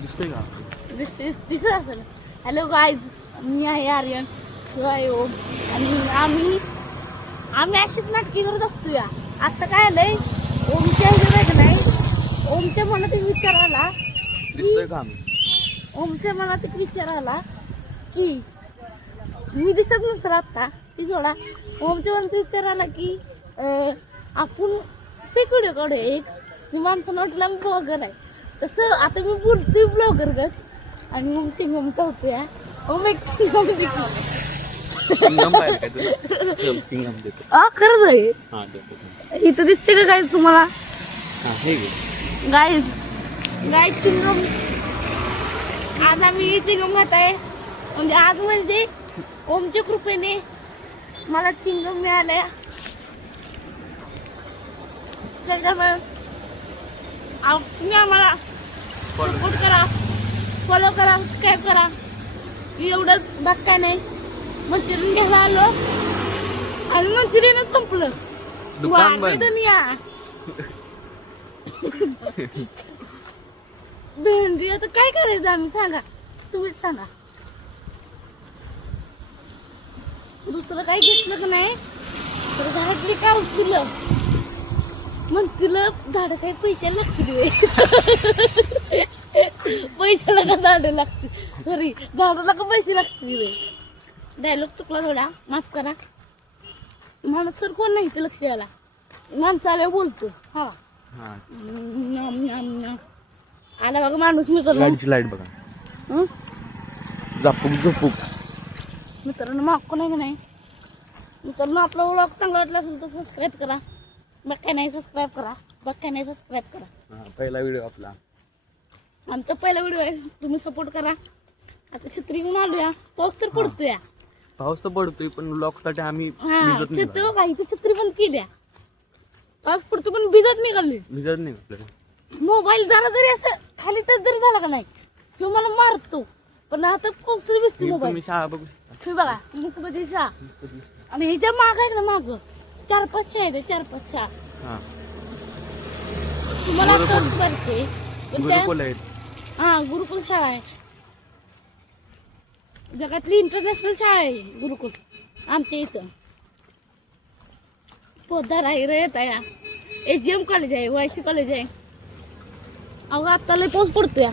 दिसतंय का? दिसत असेल. हॅलो गाईज, मी आहे आर्यन, शिवाय ओम, आणि आम्ही अशीच नाटकी करत असतो. या आता काय आलंय, ओमच्या ह्याच्यात नाही, ओमच्या मनात एक विचार आला दिसतोय का आम्ही? ओमच्या मनात एक विचार आला की मी दिसत नसला आता ती सोडा. ओमच्या मनात विचार आला की आपण फेक व्हिडिओ काढू एक माणसानं वाटलं मी ब्लॉगर आहे. तसं आता मी बोलतोय ब्लॉगर गत आणि मग चिंगम चावतोय. ओम एक चिंगम देतो. चिंगम पाहिजे काय तुला? चिंगम देतो. खरंच आहे. हां देतो. इथं दिसते का काय तुम्हाला? हां हे घे. Guys chewing gum. आज आम्ही चिंगम खात आहे. म्हणजे आज म्हणजे ओमच्या कृपेने मला चिंगम मिळालंय. त्याच्यामुळे तुम्ही आम्हाला सपोर्ट करा, फॉलो करा, सबस्क्राईब करा. एवढंच बाकी काय नाही. मंचुरियन घ्यायला आलो आणि मंचुरियनच संपलं. दुकान बंद. दुनिया भेंडी आता काय करायचं आम्ही, सांगा तुम्हीच सांगा. दुसरं काही घेतलं का नाही तर झाडली का उचलं मग तिला झाड काही पैशाला लागतील. पैशाला का झाडं लागतील, सॉरी झाडाला का पैसे लागतील. डायलॉग चुकला थोडा, माफ करा. माणूस तर कोण नाही ते लक्ष द्यायला, माणसाला बोलतो. हा आला बघा माणूस. मी तर लाईटची लाईट बघा. झापूक झोपूक. मित्रांनो माफ कोण आहे का नाही. मित्रांनो आपला व्लॉग चांगला वाटला असेल तर सबस्क्राईब करा. बघ काय नाही सबस्क्राईब करा. बघ काय नाही सबस्क्राईब करा. पहिला व्हिडिओ आपला, आमचा पहिला व्हिडिओ आहे, तुम्ही सपोर्ट करा. आता छत्री घेऊन आलोया, पाऊस तर पडतोय. पाऊस तर पडतोय पण ब्लॉगसाठी आम्ही छत्री बघा इथे छत्री बंद केल्या. पाऊस पडतो पण भिजत निघाली. भिजत नाही आपल्याला. मोबाईल जरा जरी असं खाली तर जरी झाला का नाही किंवा मला मारतो. पण आता पाऊस भिजतो मोबाईल. तुम्ही शाळा बघू. हे बघा मुकबदी शाळा आणि ह्याच्या माग आहे ना, माग 4-5 शाळा आहेत. 4-5 शाळा तुम्हाला करते. गुरुकुल आहेत. गुरुकुल शाळा आहे. जगातली इंटरनॅशनल शाळा आहे गुरुकुल आमच्या इथं. पोदार आहे, रयत आहे, HM कॉलेज आहे, YC कॉलेज आहे. अहो आता लय पाऊस पडतोय.